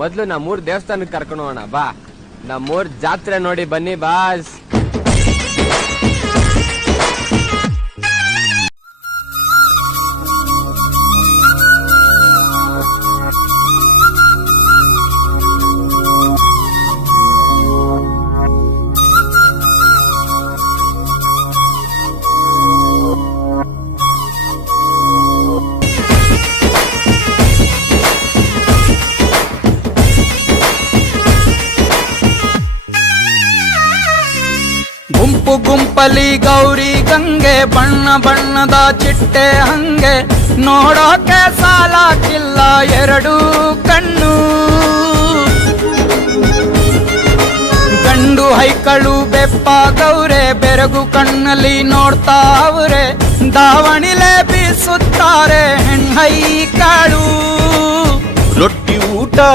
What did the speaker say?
ಮೊದ್ಲು ನಮ್ಮೂರ್ ದೇವಸ್ಥಾನಕ್ಕೆ ಕರ್ಕೊಂಡು ಹೋಗೋಣ ಬಾ. ನಮ್ಮೂರ್ ಜಾತ್ರೆ ನೋಡಿ ಬನ್ನಿ ಬಾಸ್. ಗುಂಪು ಗುಂಪಲಿ ಗೌರಿ ಗಂಗೆ, ಬಣ್ಣ ಬಣ್ಣದ ಚಿಟ್ಟೆ ಹಂಗೆ, ನೋಡೋಕೆ ಸಾಲಾಕಿಲ್ಲ ಎರಡು ಕಣ್ಣು. ಗಂಡು ಹೈಕಳು ಬೆಪ್ಪಾಗವ್ರೆ, ಬೆರಗು ಕಣ್ಣಲ್ಲಿ ನೋಡ್ತಾವ್ರೆ, ದಾವಣಿಲೆ ಬೀಸುತ್ತಾರೆ ಹೆಣ್ಣೈಕಳು.